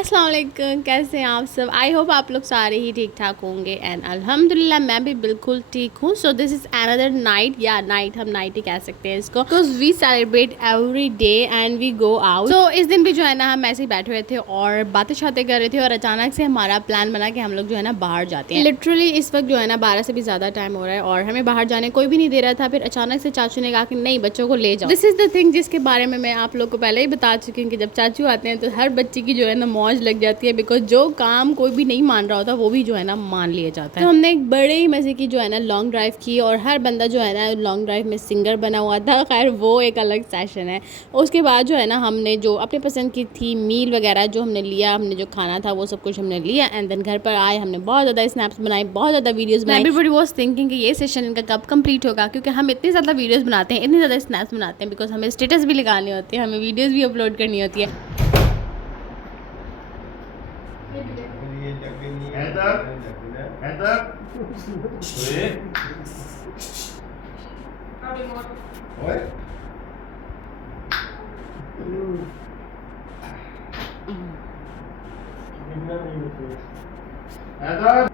अस्सलाम वालेकुम, कैसे हैं आप सब। आई होप आप लोग सारे ही ठीक ठाक होंगे एंड अल्हम्दुलिल्लाह मैं भी बिल्कुल ठीक हूँ। So this is another night, या नाइट हम नाइट ही कह सकते हैं इसको, because we celebrate every day and we go out. So इस दिन भी जो है ना हम ऐसे ही बैठे हुए थे और बातें शातें कर रहे थे और अचानक से हमारा प्लान बना कि हम लोग जो है ना बाहर जाते हैं। लिटरली इस वक्त जो है ना 12 से भी ज़्यादा टाइम हो रहा है और हमें बाहर जाने कोई भी नहीं दे रहा था। फिर अचानक से चाचू ने कहा कि नहीं, बच्चों को ले जाओ। दिस इज़ द थिंग जिसके बारे में मैं आप लोग को पहले ही बता चुकी हूँ कि जब चाचू आते हैं तो हर बच्चे की जो है ना मौज लग जाती है, बिकॉज जो काम कोई भी नहीं मान रहा होता वो भी जो है ना मान लिया जाता है। तो हमने एक बड़े ही मजे की जो है ना लॉन्ग ड्राइव की और हर बंदा जो है ना लॉन्ग ड्राइव में सिंगर बना हुआ था। खैर वो एक अलग सेशन है। उसके बाद जो है ना हमने जो अपने पसंद की थी मील वगैरह जो हमने लिया, हमने जो खाना था वो सब कुछ हमने लिया एंड देन घर पर आए। हमने बहुत ज़्यादा स्नैप्स बनाए, बहुत ज़्यादा वीडियोस बनाए। एवरीबॉडी वाज थिंकिंग कि ये सेशन इनका कब कंप्लीट होगा, क्योंकि हम इतनी ज़्यादा वीडियोस बनाते हैं, इतनी ज़्यादा स्नैप्स बनाते हैं, बिकॉज हमें स्टेटस भी लगाने होते हैं, हमें वीडियोज़ भी अपलोड करनी होती है। Heather, Heather, Oi? Heather.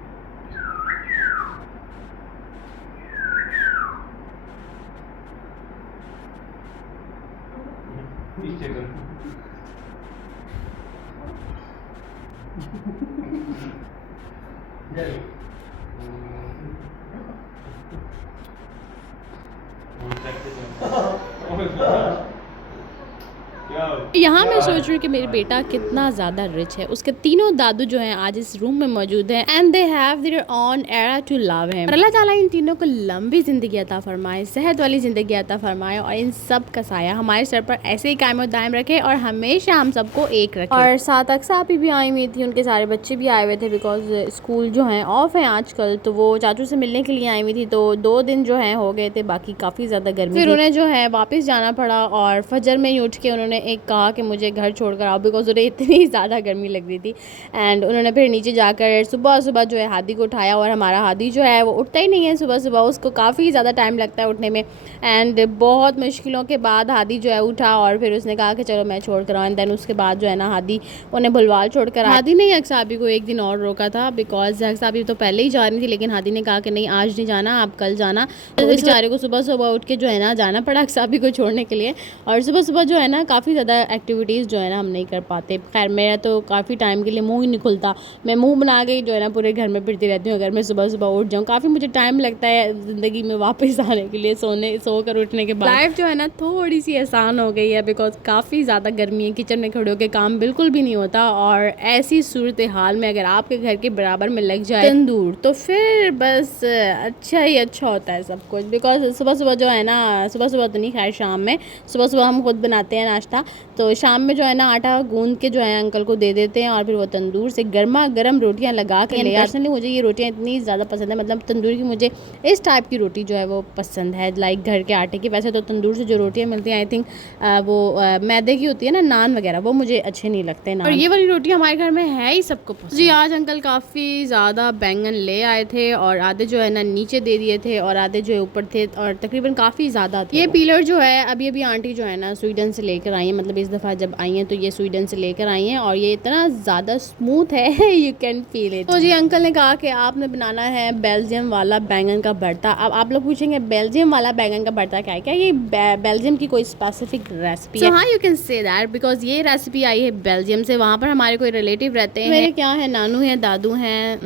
यहाँ मैं सोच रही हूँ कि मेरा बेटा कितना ज़्यादा रिच है। उसके तीनों दादू जो हैं आज इस रूम में मौजूद हैं and they have their own era to love him. अल्लाह ताला इन तीनों को लंबी ज़िंदगी अता फरमाए, सेहत वाली ज़िंदगी अता फरमाए और इन सब का साया हमारे सर पर ऐसे ही कायम और दायम रखे और हमेशा हम सबको एक रखे। और साथ अक्सा आपी भी आई हुई थी, उनके सारे बच्चे भी आए हुए थे, बिकॉज स्कूल जो हैं ऑफ हैं आजकल, तो वो चाचू से मिलने के लिए आई हुई थी। तो 2 दिन जो हैं हो गए थे, बाकी काफ़ी ज़्यादा गर्मी फिर उन्हें जो है वापस जाना पड़ा और फजर में ही उठ के उन्होंने एक कहा कि मुझे घर छोड़कर आओ, बिकॉज उन्हें इतनी ज़्यादा गर्मी लग रही थी। एंड उन्होंने फिर नीचे जाकर सुबह सुबह जो है हादी को उठाया और हमारा हादी जो है वो उठता ही नहीं है सुबह सुबह, उसको काफ़ी ज़्यादा टाइम लगता है उठने में। एंड बहुत मुश्किलों के बाद हादी जो है उठा और फिर उसने कहा कि चलो मैं छोड़ कर आऊँ। एंड देन उसके बाद जो है ना हादी उन्हें भुलवाल छोड़ कर हादी ने अक्साबी को एक दिन और रोका था, बिकॉज अक्साबी तो पहले ही जा रही थी, लेकिन हादी ने कहा कि नहीं आज नहीं जाना, आप कल जाना। तो बेचारे को सुबह सुबह उठ के जो है ना जाना पड़ा अक्साबी को छोड़ने के लिए। और सुबह सुबह जो है ना काफ़ी ज़्यादा एक्टिविटीज़ जो है ना हम नहीं कर पाते। खैर मेरा तो काफ़ी टाइम के लिए मुंह ही नहीं खुलता, मैं मुंह बना के जो है ना पूरे घर में फिरती रहती हूँ अगर मैं सुबह सुबह उठ जाऊँ। काफ़ी मुझे टाइम लगता है ज़िंदगी में वापस आने के लिए, सो कर उठने के बाद। लाइफ जो है ना थोड़ी सी आसान हो गई है, बिकॉज काफ़ी ज़्यादा गर्मी है, किचन में खड़े होकर काम बिल्कुल भी नहीं होता। और ऐसी सूरत हाल में अगर आपके घर के बराबर में लग जाए तंदूर तो फिर बस अच्छा ही अच्छा होता है सब कुछ। बिकॉज सुबह सुबह जो है ना, सुबह सुबह तो नहीं, खैर शाम में, सुबह सुबह हम खुद बनाते हैं नाश्ता, तो शाम में जो है ना आटा गूंद के जो है अंकल को दे देते हैं और फिर वो तंदूर से गर्मा गर्म रोटियां लगा के ले। पर्सनली मुझे ये रोटियां इतनी ज़्यादा पसंद है, मतलब तंदूर की मुझे इस टाइप की रोटी जो है वो पसंद है, लाइक घर के आटे की। वैसे तो तंदूर से जो रोटियां मिलती हैं आई थिंक वो मैदे की होती है ना, नान वगैरह, वो मुझे अच्छे नहीं लगते नान। और ये वाली रोटी हमारे घर में है ही सबको पसंद। जी आज अंकल काफ़ी ज़्यादा बैंगन ले आए थे और आधे जो है ना नीचे दे दिए थे और आधे जो है ऊपर थे और तकरीबन काफ़ी ज़्यादा थे। ये पीलर जो है अभी अभी आंटी जो है ना स्वीडन से लेकर आई है, मतलब इस दफ़ा जब आई हैं तो ये स्वीडन से लेकर आई हैं और ये इतना ज़्यादा स्मूथ है यू कैन फील इट। तो जी अंकल ने कहा कि आपने बनाना है बेल्जियम वाला बैंगन का भरता। अब आप लोग पूछेंगे बेल्जियम वाला बैंगन का भरता क्या है, क्या ये बेल्जियम की कोई स्पेसिफिक रेसिपी है? हाँ you can say that, because ये रेसिपी आई है बेल्जियम से। वहाँ पर हमारे कोई रिलेटिव रहते हैं, मेरे क्या है नानू हैं, दादू हैं।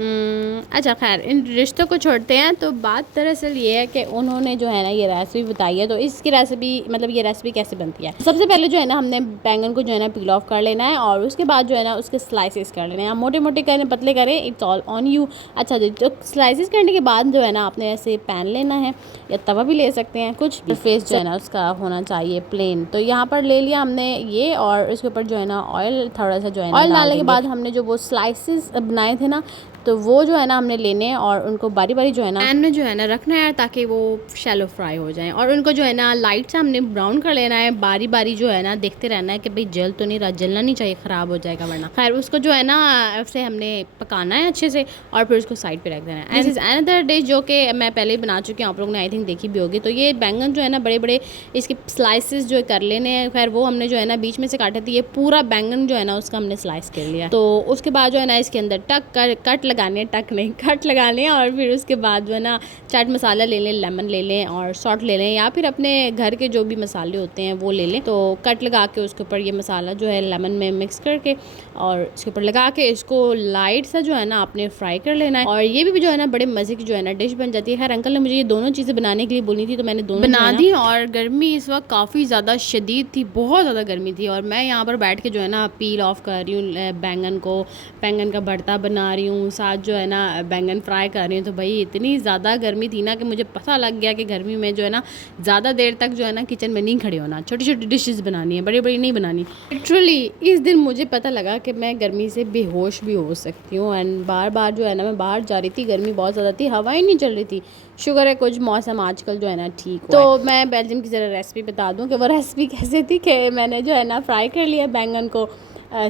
अच्छा खैर इन रिश्तों को छोड़ते हैं। तो बात दरअसल ये है कि उन्होंने जो है ना ये रेसिपी बताई है। तो इसकी रेसिपी मतलब ये रेसिपी कैसे बनती है, सबसे पहले जो है ना हमने बैंगन को जो है ना पील ऑफ कर लेना है और उसके बाद जो है ना उसके स्लाइसेस कर लेने हैं। आप मोटे मोटे करें पतले करें, इट्स ऑल ऑन यू। अच्छा जी, तो स्लाइसेस करने के बाद जो है ना आपने ऐसे पैन लेना है या तवा भी ले सकते हैं, कुछ फेस जो है ना उसका होना चाहिए प्लेन। तो यहाँ पर ले लिया हमने ये और उसके ऊपर जो है ना ऑयल थोड़ा सा जो है ना ऑयल डालने के बाद हमने जो वो स्लाइसेस बनाए थे ना तो वो जो है ना हमने लेने हैं और उनको बारी बारी जो है ना पैन में जो है ना रखना है ताकि वो शैलो फ्राई हो जाएं। और उनको जो है ना लाइट से हमने ब्राउन कर लेना है, बारी बारी जो है ना देखते रहना है कि भाई जल तो नहीं रहा, जलना नहीं चाहिए, ख़राब हो जाएगा वरना। खैर उसको जो है ना ऐसे हमने पकाना है अच्छे से और फिर उसको साइड पे रख देना है। दिस इज़ अनदर डिश जो कि मैं पहले ही बना चुकी हूँ, आप लोगों ने आई थिंक देखी भी होगी। तो ये बैंगन जो है ना बड़े बड़े इसके स्लाइसेस जो कर लेने हैं। खैर वो हमने जो है ना बीच में से काटे थे, ये पूरा बैंगन जो है ना उसका हमने स्लाइस कर लिया। तो उसके बाद जो है ना इसके अंदर कट लगाने, टक नहीं कट लगाने, और फिर उसके बाद जो है ना चाट मसाला ले लें, लेमन ले लें और सॉल्ट ले लें, या फिर अपने घर के जो भी मसाले होते हैं वो ले लें। तो कट लगा के उसके ऊपर ये मसाला जो है लेमन में मिक्स करके और उसके ऊपर लगा के इसको लाइट सा जो है ना आपने फ्राई कर लेना है। और ये भी जो है ना बड़े मज़े की जो है ना डिश बन जाती है। खैर अंकल ने मुझे ये दोनों चीज़ें बनाने के लिए बोली थी तो मैंने दोनों बना दी। और गर्मी इस वक्त काफ़ी ज़्यादा शदीद थी, बहुत ज़्यादा गर्मी थी, और मैं यहाँ पर बैठ के जो है ना पील ऑफ कर रही हूँ बैंगन को, बैंगन का भरता बना रही हूँ, साथ जो है ना बैंगन फ्राई कर रही हूँ। तो भाई इतनी ज़्यादा गर्मी थी ना कि मुझे पता लग गया कि गर्मी में जो है ना ज़्यादा देर तक जो है ना किचन में नहीं खड़े होना, छोटी छोटी डिशेस बनानी है, बड़ी बड़ी नहीं बनानी। लिटरली इस दिन मुझे पता लगा कि मैं गर्मी से बेहोश भी हो सकती हूँ। एंड बार बार जो है ना मैं बाहर जा रही थी, गर्मी बहुत ज़्यादा थी, हवाएं नहीं चल रही थी। शुक्र है कुछ मौसम आजकल जो है ना ठीक हो। तो मैं बेल्जियम की ज़रा रेसिपी बता दूँ कि वो रेसिपी कैसे थी कि मैंने जो है ना फ्राई कर लिया बैंगन को,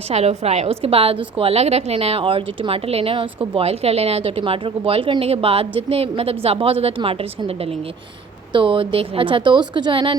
शैलो फ्राई, उसके बाद उसको अलग रख लेना है और जो टमाटर लेना है उसको बॉईल कर लेना है। तो टमाटर को बॉईल करने के बाद जितने मतलब बहुत ज़्यादा टमाटर इसके अंदर डलेंगे तो देख लेना। अच्छा तो उसको जो है ना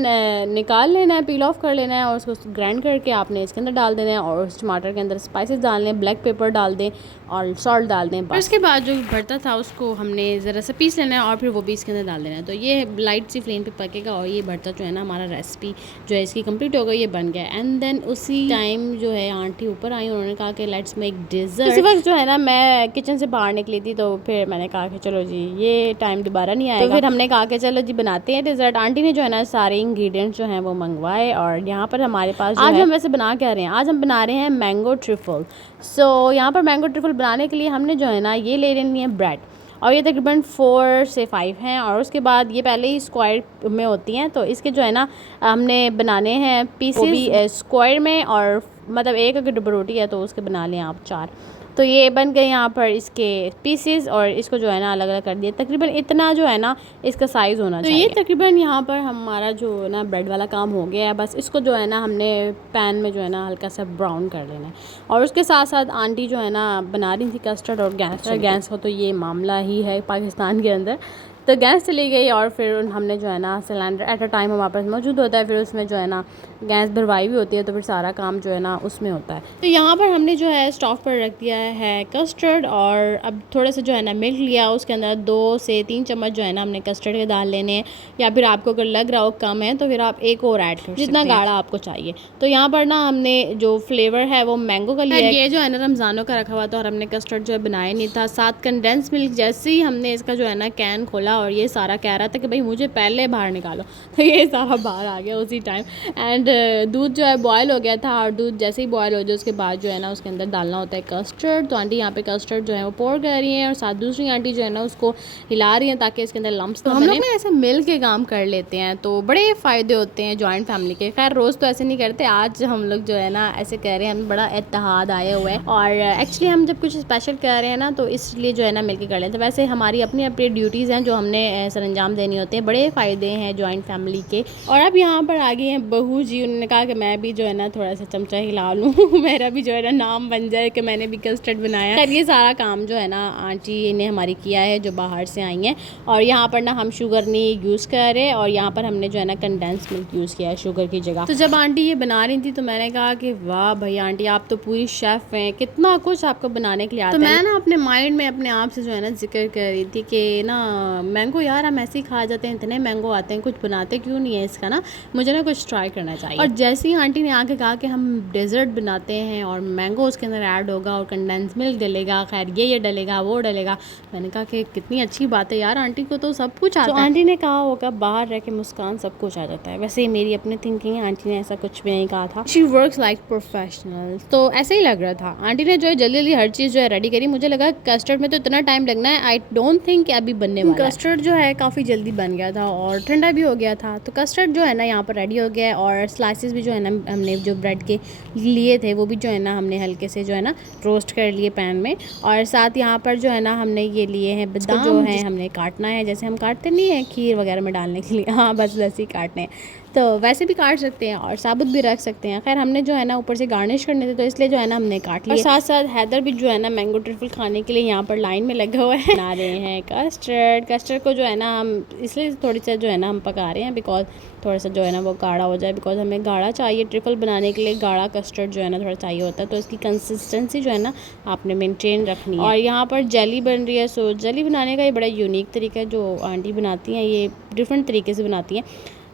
निकाल लेना है, पील ऑफ कर लेना है और उसको ग्राइंड करके आपने इसके अंदर डाल देना है और उस टमाटर के अंदर स्पाइसेस डालने हैं, ब्लैक पेपर डाल दें और सॉल्ट डाल दें। फिर उसके बाद जो भरता था उसको हमने ज़रा सा पीस लेना है और फिर वो भी इसके अंदर डाल देना है। तो ये लाइट सी फ्लेम पे पकेगा और ये भरता जो है ना हमारा रेसिपी जो है इसकी कंप्लीट हो गई, ये बन गया। एंड देन उसी टाइम जो है आंटी ऊपर आई, उन्होंने कहा कि लेट्स मेक डिज़र्ट। इसी वक्त जो है ना मैं किचन से बाहर निकली थी तो फिर मैंने कहा कि चलो जी ये टाइम दोबारा नहीं आएगा। तो फिर हमने कहा कि चलो जी बनाते हैं डिज़र्ट। आंटी ने जो है ना सारे इंग्रेडिएंट्स जो हैं वो मंगवाए और यहाँ पर हमारे पास आज हम वैसे बना क्या रहे हैं, आज हम बना रहे हैं मैंगो ट्रिफल। सो यहाँ पर मैंगो ट्रिफल बनाने के लिए हमने जो है ना ये ले लेनी है ब्रेड, और ये तकरीबन 4 से 5 हैं। और उसके बाद ये पहले ही स्क्वायर में होती हैं तो इसके जो है ना हमने बनाने हैं पीसेस भी स्क्वायर में, और मतलब एक अगर डब्बा रोटी है तो उसके बना लें आप 4। तो ये बन गए यहाँ पर इसके पीसेस और इसको जो है ना अलग अलग कर दिया। तकरीबन इतना जो है ना इसका साइज़ होना चाहिए। तो ये तकरीबन यहाँ पर हमारा जो ना ब्रेड वाला काम हो गया है। बस इसको जो है ना हमने पैन में जो है ना हल्का सा ब्राउन कर लेना है। और उसके साथ साथ आंटी जो है ना बना रही थी कस्टर्ड, और गैस का तो ये मामला ही है पाकिस्तान के अंदर। तो गैस चली गई और फिर हमने जो है ना सिलेंडर एट अ टाइम हमारे पास मौजूद होता है, फिर उसमें जो है ना गैस भरवाई भी होती है तो फिर सारा काम जो है ना उसमें होता है। तो यहाँ पर हमने जो है स्टोव पर रख दिया है कस्टर्ड, और अब थोड़े से जो है ना मिल्क लिया, उसके अंदर 2 से 3 चम्मच जो है ना हमने कस्टर्ड के डाल लेने हैं, या फिर आपको अगर लग रहा हो कम है तो फिर आप एक और ऐड कर जितना गाढ़ा आपको चाहिए। तो यहाँ पर ना हमने जो फ्लेवर है वो मैंगो का लिया है। ये जो है ना रमज़ानों का रखा हुआ था और हमने कस्टर्ड जो है बनाया नहीं था। साथ कंडेंस मिल्क जैसे ही हमने इसका जो है ना कैन खोला और ये सारा कह रहा था कि भाई मुझे पहले बाहर निकालो, तो ये सारा बाहर आ गया उसी टाइम। एंड दूध जो है बॉयल हो गया था, और दूध जैसे ही बॉयल हो जाए उसके बाद जो है ना उसके अंदर डालना होता है कस्टर्ड। तो आंटी यहाँ पे कस्टर्ड जो है वो पोर कर रही हैं और साथ दूसरी आंटी जो है ना उसको हिला रही हैं ताकि इसके अंदर लम्प्स ना बने। हम लोग ना ऐसे मिल के काम कर लेते हैं तो बड़े फ़ायदे होते हैं जॉइंट फैमिली के। खैर रोज़ तो ऐसे नहीं करते, आज हम लोग जो है ना ऐसे कह रहे हैं, हमें बड़ा इत्तेहाद आया हुआ है और एक्चुअली हम जब कुछ स्पेशल कर रहे हैं ना तो इसलिए जो है ना मिल के कर लेते हैं। वैसे हमारी अपनी अपनी ड्यूटीज़ हैं जो हमने सर अंजाम देनी होते हैं, बड़े फ़ायदे हैं जॉइंट फैमिली के। और अब यहाँ पर आ गई हैं बहू जी, उन्होंने कहा कि मैं भी जो है ना थोड़ा सा चमचा हिला लूँ मेरा भी जो है ना नाम बन जाए कि मैंने भी कस्टर्ड बनाया। खैर ये सारा काम जो है ना आंटी ने हमारी किया है जो बाहर से आई हैं। और यहाँ पर ना हम शुगर नहीं यूज़ कर रहे और यहाँ पर हमने जो है ना कंडेंस मिल्क यूज़ किया है शुगर की जगह। तो जब आंटी ये बना रही थी तो मैंने कहा कि वाह भाई आंटी आप तो पूरी शेफ़ हैं, कितना कुछ आपको बनाने के लिए आता है। तो मैं ना अपने माइंड में अपने आप से जो है ना जिक्र कर रही थी कि ना मैंगो यार हम ऐसे ही खा जाते हैं, इतने मैंगो आते हैं, कुछ बनाते क्यों नहीं है इसका ना, मुझे ना कुछ ट्राई करना चाहिए। और जैसे ही आंटी ने आके कहा कि हम डेजर्ट बनाते हैं और मैंगो उसके अंदर ऐड होगा और कंडेंस मिल्क डलेगा, खैर ये डलेगा वो डलेगा, मैंने कहा कि कितनी अच्छी बात है यार, आंटी को तो सब कुछ आता है। आंटी ने कहा होगा बाहर रह के मुस्कान सब कुछ आ जाता है, वैसे मेरी अपनी थिंकिंग है, आंटी ने ऐसा कुछ भी नहीं कहा था। शी वर्क्स लाइक प्रोफेशनल, तो ऐसे ही लग रहा था। आंटी ने जो है जल्दी जल्दी हर चीज़ जो है रेडी करी। मुझे लगा कस्टर्ड में तो इतना टाइम लगना है, आई डोंट थिंक कि अभी बनने वाला है। कस्टर्ड जो है काफ़ी जल्दी बन गया था और ठंडा भी हो गया था। तो कस्टर्ड जो है ना यहाँ पर रेडी हो गया है और स्लाइसेस भी जो है ना हमने जो ब्रेड के लिए थे वो भी जो है ना हमने हल्के से जो है ना रोस्ट कर लिए पैन में। और साथ यहाँ पर जो है ना हमने ये लिए हैं बादाम जो है हमने काटना है, जैसे हम काटते नहीं हैं खीर वगैरह में डालने के लिए, हाँ बस वैसे ही काटने हैं। तो वैसे भी काट सकते हैं और साबुत भी रख सकते हैं। खैर हमने जो है ना ऊपर से गार्निश करने थे तो इसलिए जो है ना हमने काट लिया। और साथ साथ हैदर भी जो है ना मैंगो ट्रिफल खाने के लिए यहाँ पर लाइन में लगा हुआ है। बना रहे हैं कस्टर्ड को जो है ना हम इसलिए थोड़ी सा जो है ना हम पका रहे हैं बिकॉज थोड़ा सा जो है ना वो गाढ़ा हो जाए, बिकॉज हमें गाढ़ा चाहिए। ट्रिफल बनाने के लिए गाढ़ा कस्टर्ड जो है ना थोड़ा चाहिए होता है, तो इसकी कंसिस्टेंसी जो है ना आपने मेंटेन रखनी है। और यहाँ पर जेली बन रही है। सो जेली बनाने का ये बड़ा यूनिक तरीका है जो आंटी बनाती हैं, ये डिफरेंट तरीके से बनाती हैं।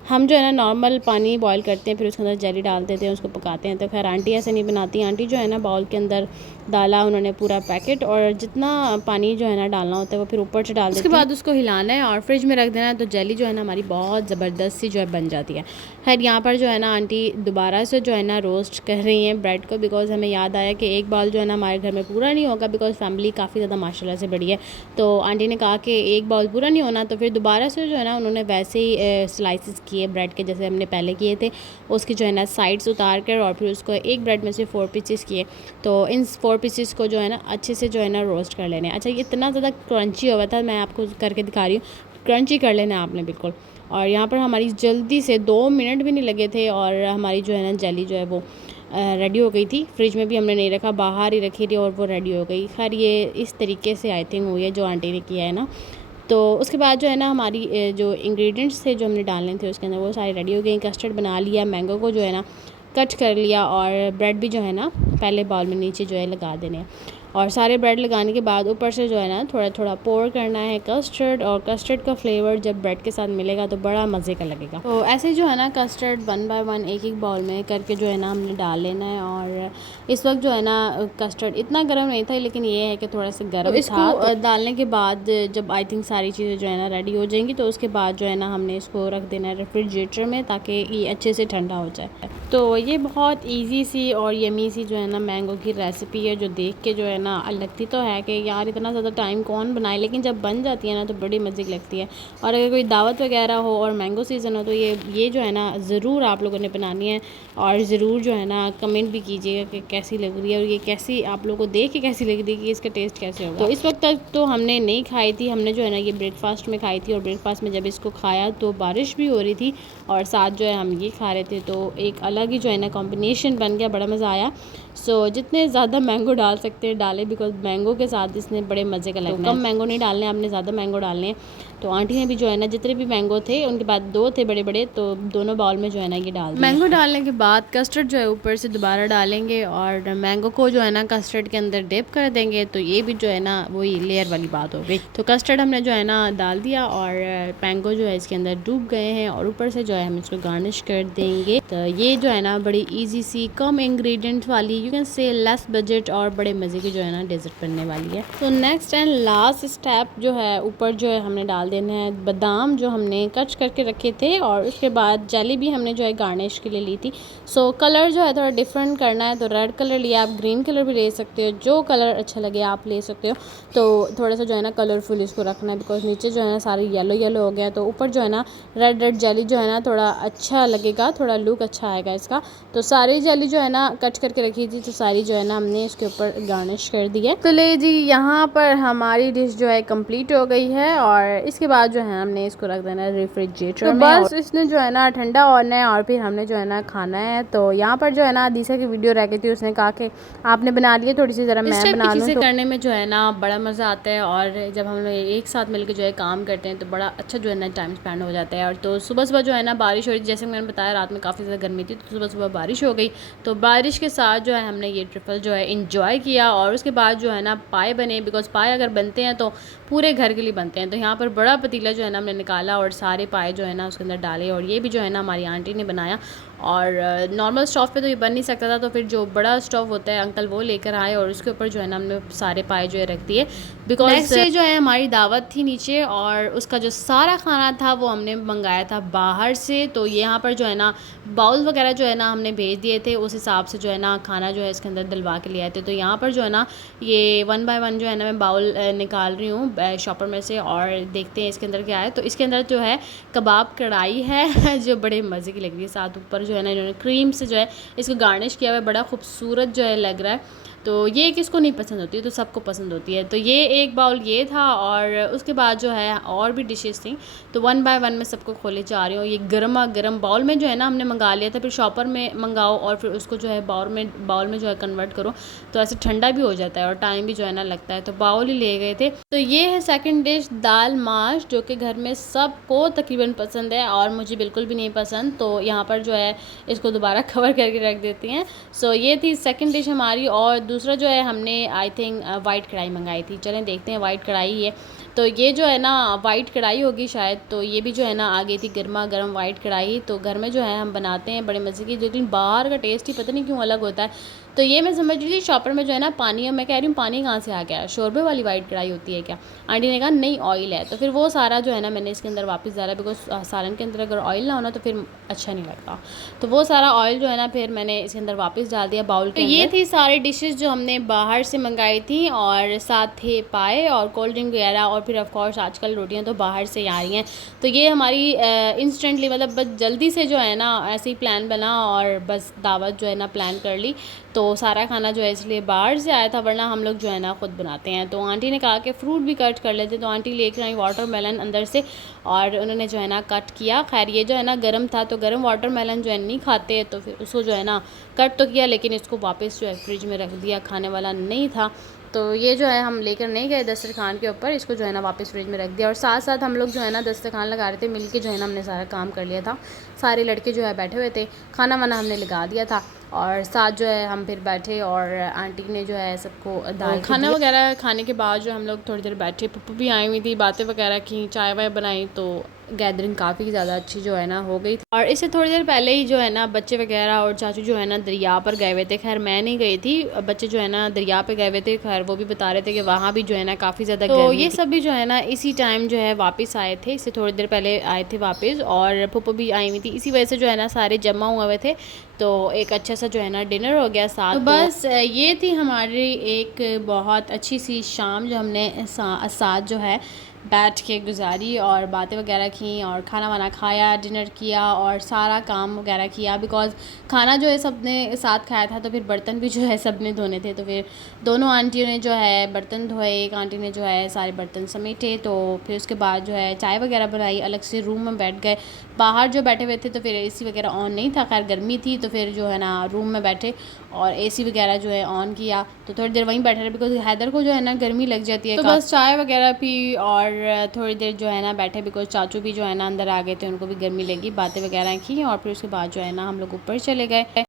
हम जो है ना नॉर्मल पानी बॉईल करते हैं, फिर उसके अंदर जेली डाल देते हैं, उसको पकाते हैं। तो खैर आंटी ऐसे नहीं बनाती। आंटी जो है ना बाउल के अंदर डाला उन्होंने पूरा पैकेट, और जितना पानी जो है ना डालना होता है वो फिर ऊपर से डाल देते हैं। उसके बाद उसको हिलाना है और फ्रिज में रख देना है, तो जेली जो है ना हमारी बहुत ज़बरदस्त सी जो है बन जाती है। खैर यहाँ पर जो है ना आंटी दोबारा से जो है ना रोस्ट कर रही हैं ब्रेड को, बिकॉज हमें याद आया कि एक बाउल जो है ना हमारे घर में पूरा नहीं होगा, बिकॉज फैमिली काफ़ी ज़्यादा माशाल्लाह से बड़ी है। तो आंटी ने कहा कि एक बाउल पूरा नहीं होना, तो फिर दोबारा से जो है ना उन्होंने वैसे ही स्लाइसिस किए ब्रेड के जैसे हमने पहले किए थे, उसकी जो है ना साइड्स उतार कर और फिर उसको एक ब्रेड में से 4 पीसेस किए। तो इन 4 पीसेस को जो है ना अच्छे से जो है ना रोस्ट कर लेने। अच्छा ये इतना ज़्यादा क्रंची हुआ था, मैं आपको करके दिखा रही हूँ, क्रंची कर लेना आपने बिल्कुल। और यहाँ पर हमारी जल्दी से 2 मिनट भी नहीं लगे थे और हमारी जो है ना जेली जो है वो रेडी हो गई थी। फ्रिज में भी हमने नहीं रखा, बाहर ही रखी थी और वो रेडी हो गई। खैर ये इस तरीके से आई थिंक हुई है जो आंटी ने किया है ना। तो उसके बाद जो है ना हमारी जो इंग्रेडिएंट्स थे जो हमने डालने थे उसके अंदर वो सारी रेडी हो गई। कस्टर्ड बना लिया, मैंगो को जो है ना कट कर लिया, और ब्रेड भी जो है ना पहले बाउल में नीचे जो है लगा देने हैं। और सारे ब्रेड लगाने के बाद ऊपर से जो है ना थोड़ा थोड़ा पोर करना है कस्टर्ड, और कस्टर्ड का फ्लेवर जब ब्रेड के साथ मिलेगा तो बड़ा मज़े का लगेगा। तो ऐसे जो है ना कस्टर्ड 1 बाय 1 एक एक बाउल में करके जो है ना हमने डाल लेना है। और इस वक्त जो है ना कस्टर्ड इतना गर्म नहीं था, लेकिन ये है कि थोड़ा सा गर्म था। इसको डालने के बाद जब आई थिंक सारी चीज़ें जो है ना रेडी हो जाएंगी तो उसके बाद जो है ना हमने इसको रख देना है रेफ्रिजरेटर में, ताकि ये अच्छे से ठंडा हो जाए। तो ये बहुत ईजी सी और यमी सी जो है ना मैंगो की रेसिपी है, जो देख के जो है ना लगती तो है कि यार इतना ज़्यादा टाइम कौन बनाए, लेकिन जब बन जाती है ना तो बड़ी मज़े की लगती है। और अगर कोई दावत वगैरह हो और मैंगो सीज़न हो तो ये जो है ना ज़रूर आप लोगों ने बनानी है, और ज़रूर जो है ना कमेंट भी कीजिएगा कि कैसी लग रही है और ये कैसी आप लोगों को देख के कैसी लग रही है कि इसका टेस्ट कैसे होगा। तो इस वक्त तक तो हमने नहीं खाई थी, हमने जो है ना ये ब्रेकफास्ट में खाई थी, और ब्रेकफास्ट में जब इसको खाया तो बारिश भी हो रही थी और साथ जो है हम ये खा रहे थे, तो एक अलग ही जो है ना कॉम्बिनेशन बन गया, बड़ा मज़ा आया। सो जितने ज़्यादा मैंगो डाल सकते हैं डालें, बिकॉज मैंगो के साथ इसने बड़े मज़े का लगना है। कम मैंगो नहीं डालने, आपने ज़्यादा मैंगो डालने हैं। तो आंटी ने भी जो है ना जितने भी मैंगो थे उनके बाद 2 थे बड़े बड़े, तो दोनों बाउल में जो है ना ये डाल दिए। मैंगो डालने के बाद कस्टर्ड जो है ऊपर से दोबारा डालेंगे और मैंगो को जो है ना कस्टर्ड के अंदर डिप कर देंगे, तो ये भी जो है ना वही लेयर वाली बात हो गई। तो कस्टर्ड हमने जो है ना डाल दिया और मैंगो जो है इसके अंदर डूब गए हैं, और ऊपर से जो है हम इसको गार्निश कर देंगे। तो ये जो है ना बड़ी ईजी सी कम इंग्रेडिएंट वाली, you can say less budget और बड़े मज़े की जो है ना डेजर्ट बनने वाली है। तो नेक्स्ट एंड लास्ट स्टेप जो है ऊपर जो है हमने डाल देना है बादाम जो हमने कट करके रखे थे, और उसके बाद जेली भी हमने जो है गार्निश के लिए ली थी। सो कलर जो है थोड़ा डिफरेंट करना है, तो रेड कलर लिया, आप ग्रीन कलर भी ले सकते हो, जो कलर अच्छा लगे आप ले सकते हो। तो थोड़ा सा जो है ना कलरफुल इसको रखना है, बिकॉज नीचे जो है ना सारी येलो येलो हो गया, तो ऊपर जो है ना रेड रेड जेली जो है ना थोड़ा अच्छा लगेगा, थोड़ा लुक अच्छा आएगा इसका। तो सारी जेली जो है ना कट करके रखी थी, तो सारी जो है ना हमने इसके ऊपर गार्निश कर दी है। तो ले जी यहाँ पर हमारी डिश जो है कंप्लीट हो गई है, और इसके बाद जो है हमने इसको रख देना है रेफ्रिजरेटर में। बस इसने जो है ना ठंडा होना है और फिर हमने जो है ना खाना है। तो यहाँ पर जो है ना दीसा की वीडियो रह गई थी, उसने कहा कि आपने बना लिए थोड़ी सी, ज़रा मैं बना लूँ। तो करने में जो है ना बड़ा मज़ा आता है, और जब हम लोग एक साथ मिलकर जो है काम करते हैं तो बड़ा अच्छा जो है ना टाइम स्पेंड हो जाता है। और तो सुबह सुबह जो है ना बारिश हो रही थी, जैसे मैंने बताया रात में काफ़ी ज़्यादा गर्मी थी, तो सुबह सुबह बारिश हो गई। तो बारिश के साथ जो है हमने ये ट्रिपल जो है इंजॉय किया, और उसके बाद जो है ना पाए बने, बिकॉज पाए अगर बनते हैं तो पूरे घर के लिए बनते हैं। तो यहाँ पर बड़ा पतीला जो है ना हमने निकाला और सारे पाए जो है ना उसके अंदर डाले, और ये भी जो है ना हमारी आंटी ने बनाया। और नॉर्मल स्टोव पे तो ये बन नहीं सकता था, तो फिर जो बड़ा स्टोव होता है अंकल वो लेकर आए, और उसके ऊपर जो है ना हमने सारे पाए जो है रख दिए। बिकॉज नेक्स्ट डे जो है हमारी दावत थी नीचे, और उसका जो सारा खाना था वो हमने मंगाया था बाहर से। तो यहाँ पर जो है ना बाउल वगैरह जो है ना हमने भेज दिए थे, उस हिसाब से जो है ना खाना जो है इसके अंदर डलवा के ले आए थे। तो यहाँ पर जो है ना ये 1 बाय 1 जो है ना मैं बाउल निकाल रही हूँ शॉपर में से, और देखते हैं इसके अंदर क्या है। तो इसके अंदर जो है कबाब कढ़ाई है जो बड़े मज़े की लग रही है, साथ ऊपर जो है ना इन्होंने क्रीम से जो है इसको गार्निश किया हुआ है, बड़ा खूबसूरत जो है लग रहा है। तो ये किसको नहीं पसंद होती है, तो सबको पसंद होती है। तो ये एक बाउल ये था, और उसके बाद जो है और भी डिशेस थी, तो वन बाय वन मैं सबको खोले जा रही हूँ। ये गर्मा गर्म बाउल में जो है ना हमने मंगा लिया था, फिर शॉपर में मंगाओ और फिर उसको जो है बाउल में जो है कन्वर्ट करो, तो ऐसे ठंडा भी हो जाता है और टाइम भी जो है ना लगता है, तो बाउल ही ले गए थे। तो ये है सेकंड डिश, दाल माश, जो कि घर में सबको तकरीबन पसंद है और मुझे बिल्कुल भी नहीं पसंद, तो यहाँ पर जो है इसको दोबारा कवर करके रख देती हैं। सो ये थी सेकंड डिश हमारी। और दूसरा जो है हमने आई थिंक वाइट कढ़ाई मंगाई थी, चलें देखते हैं वाइट कढ़ाई है। तो ये जो है ना वाइट कढ़ाई होगी शायद, तो ये भी जो है ना आ गई थी गर्मा गर्म वाइट कढ़ाई। तो घर में जो है हम बनाते हैं बड़े मज़े की, लेकिन बाहर का टेस्ट ही पता नहीं क्यों अलग होता है। तो ये मैं समझ रही थी शॉपर में जो है ना पानी है, मैं कह रही हूँ पानी कहाँ से आ गया, शोरबे वाली वाइट कढ़ाई होती है क्या? आंटी ने कहा नहीं ऑयल है। तो फिर वो सारा जो है ना मैंने इसके अंदर वापस डाला, बिकॉज सालन के अंदर अगर ऑयल ना हो ना तो फिर अच्छा नहीं लगता। तो वो सारा ऑयल जो है ना फिर मैंने इसके अंदर वापस डाल दिया बाउल के अंदर। ये थी सारी डिशेस जो हमने बाहर से मंगाई थी, और साथ थे पाए और कोल्ड ड्रिंक वगैरह, और फिर ऑफकोर्स आजकल रोटियाँ तो बाहर से ही आ रही हैं। तो ये हमारी इंस्टेंटली मतलब बस जल्दी से जो है ना ऐसे ही प्लान बना और बस दावत जो है ना प्लान कर ली। तो सारा खाना जो है इसलिए बाहर से आया था, वरना हम लोग जो है ना ख़ुद बनाते हैं। तो आंटी ने कहा कि फ्रूट भी कट कर लेते, तो आंटी लेकर आई वाटरमेलन अंदर से, और उन्होंने जो है ना कट किया। खैर ये जो है ना गर्म था, तो गर्म वाटरमेलन जो है नहीं खाते, तो फिर उसको जो है ना कट तो किया, लेकिन इसको वापस जो है फ्रिज में रख दिया, खाने वाला नहीं था। तो ये जो है हम लेकर नहीं गए दस्तरखान के ऊपर, इसको जो है ना वापस फ्रिज में रख दिया। और साथ साथ हम लोग जो है ना दस्तरखान लगा रहे थे, मिलके जो है ना हमने सारा काम कर लिया था। सारे लड़के जो है बैठे हुए थे, खाना वाना हमने लगा दिया था, और साथ जो है हम फिर बैठे, और आंटी ने जो है सबको दाल खाना वगैरह खाने के बाद जो हम लोग थोड़ी देर बैठे, पप्पू भी आई हुई थी, बातें वगैरह की, चाय वाय बनाई, तो गैदरिंग काफ़ी ज़्यादा अच्छी जो है ना हो गई थी। और इससे थोड़ी देर पहले ही जो है ना बच्चे वगैरह और चाचू जो है ना दरिया पर गए हुए थे। खैर मैं नहीं गई थी, बच्चे जो है ना दरिया पे गए हुए थे। खैर वो भी बता रहे थे कि वहाँ भी जो है ना काफ़ी ज़्यादा तो ये सब भी जो है ना इसी टाइम जो है वापस आए थे, इससे थोड़ी देर पहले आए थे वापस, और पप्पू भी आई हुई थी। इसी वजह से जो है ना सारे जमा हुए थे, तो एक अच्छा सा जो है ना डिनर हो गया साथ। तो बस ये थी हमारी एक बहुत अच्छी सी शाम, जो हमने साथ जो है बैठ के गुजारी और बातें वगैरह की, और खाना वाना खाया, डिनर किया, और सारा काम वगैरह किया। बिकॉज़ खाना जो है सब ने साथ खाया था, तो फिर बर्तन भी जो है सब ने धोने थे, तो फिर दोनों आंटियों ने जो है बर्तन धोए, एक आंटी ने जो है सारे बर्तन समेटे। तो फिर उसके बाद जो है चाय वगैरह बनाई, अलग से रूम में बैठ गए। बाहर जो बैठे हुए थे तो फिर एसी वगैरह ऑन नहीं था, खैर गर्मी थी, तो फिर जो है ना रूम में बैठे और एसी वगैरह जो है ऑन किया, तो थोड़ी देर वहीं बैठे रहे, बिकॉज हैदर को जो है ना गर्मी लग जाती है। तो बस चाय वगैरह पी और थोड़ी देर जो है ना बैठे, बिकॉज चाचू भी जो है ना अंदर आ गए थे, उनको भी गर्मी लगी, बातें वगैरह की, और फिर उसके बाद जो है ना हम लोग ऊपर चले गए।